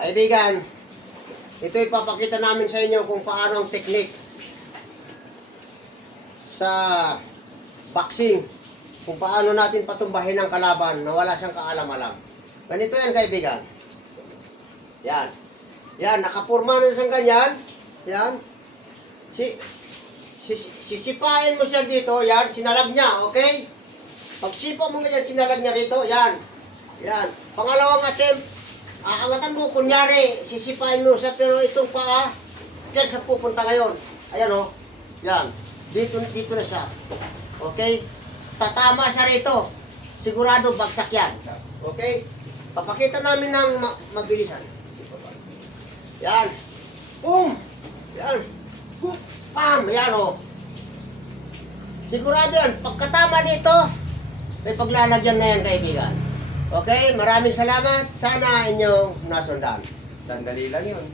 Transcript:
Kaibigan, ito ipapakita namin sa inyo kung paano ang technique sa boxing. Kung paano natin patumbahin ang kalaban na wala siyang kaalam-alam. Ganito yan, kaibigan. Yan. Yan, nakapurma na siyang ganyan. Yan. Sisipain mo siya dito. Yan, sinalag niya, okay? Pag sipa mo ganyan, sinalag niya rito. Yan. Yan. Pangalawang attempt, aangatan mo, kunyari, sisipain mo siya, pero itong paa, dyan sa pupunta ngayon. Ayan o. Yan. Dito na siya. Okay? Tatama siya rito. Sigurado bagsak yan. Okay? Papakita namin ng mabilisan. Yan. Boom! Yan. Boom! Pam! Yan o. Sigurado yan. Pagkatama dito, may paglalagyan na yan, kaibigan. Okay? Maraming salamat. Sana inyong nasundan. Sandali lang yun.